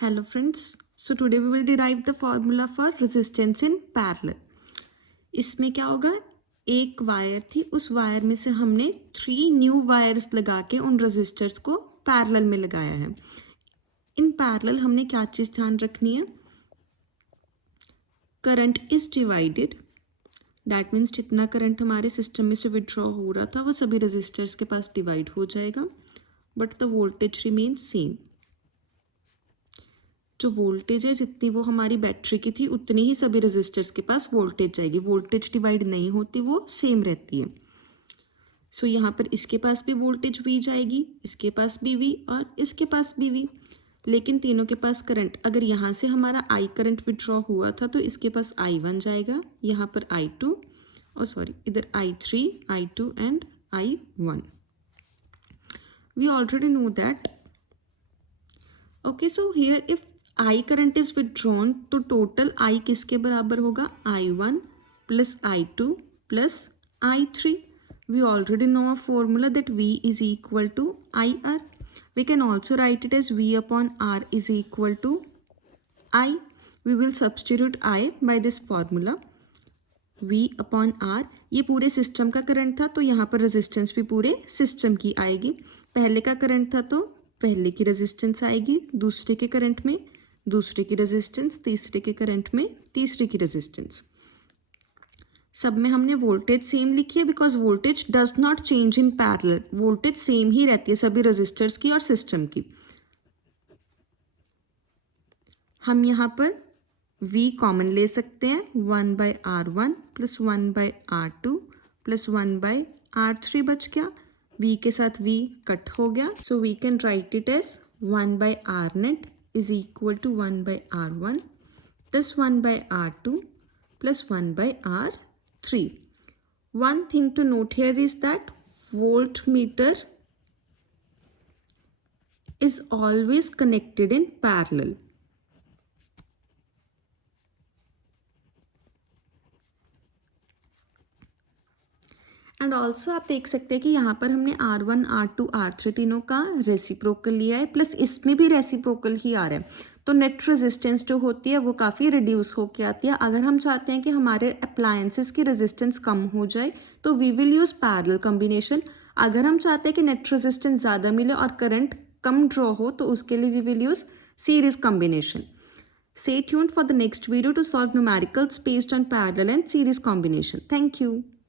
Hello friends, so today we will derive the formula for resistance in parallel. इसमें क्या होगा, एक wire थी, उस वायर में से हमने 3 न्यू वायर्स लगा के उन रेजिस्टर्स को पैरेलल में लगाया है. इन पैरेलल हमने क्या चीज़ ध्यान रखनी है, current is divided. That means जितना करंट हमारे सिस्टम में से विड्रॉ हो रहा था वो सभी रेजिस्टर्स के पास डिवाइड हो जाएगा, but the voltage remains same. जो वोल्टेज है जितनी वो हमारी बैटरी की थी उतनी ही सभी रेजिस्टर्स के पास वोल्टेज जाएगी. वोल्टेज डिवाइड नहीं होती, वो सेम रहती है. सो यहाँ पर इसके पास भी वोल्टेज वी जाएगी, इसके पास भी वी और इसके पास भी वी. लेकिन तीनों के पास करंट, अगर यहाँ से हमारा आई करंट विड्रॉ हुआ था तो इसके पास I1 जाएगा, यहाँ पर I2 और सॉरी इधर I3, I2 and I1. We already know that. Okay, so here if I current is withdrawn तो टोटल I किसके बराबर होगा, I1 plus I2 plus I3. We already know a formula that V is equal to IR. We can also write it as V upon R is equal to I. We will substitute I by this formula. V upon R, ये पूरे system का current था तो यहाँ पर resistance भी पूरे system की आएगी. पहले का करंट था तो पहले की रेजिस्टेंस आएगी, दूसरे के करंट में दूसरे की रेजिस्टेंस, तीसरे के करंट में तीसरे की रेजिस्टेंस. सब में हमने वोल्टेज सेम लिखी है because voltage does not change in parallel. Voltage same ही रहती है सभी रेजिस्टर्स की और सिस्टम की. हम यहाँ पर V कॉमन ले सकते हैं, 1/R1 plus 1/R2 plus 1/R3 बच गया. V के साथ V कट हो गया, so we can write it as 1/Rnet is equal to 1/R1 plus 1/R2 plus 1/R3. One thing to note here is that voltmeter is always connected in parallel. And also आप देख सकते हैं कि यहाँ पर हमने R1, R2, R3 तीनों का रेसिप्रोकल लिया है, प्लस इसमें भी रेसिप्रोकल ही आ रहा है. तो नेट रेजिस्टेंस जो होती है वो काफ़ी रिड्यूस होके आती है. अगर हम चाहते हैं कि हमारे अप्लायंसेस की रेजिस्टेंस कम हो जाए तो we will use parallel combination. अगर हम चाहते हैं कि नेट रेजिस्टेंस ज़्यादा मिले और करंट कम ड्रॉ हो तो उसके लिए we will use series combination. Stay tuned for the next video to solve numericals based on parallel and series combination. Thank you.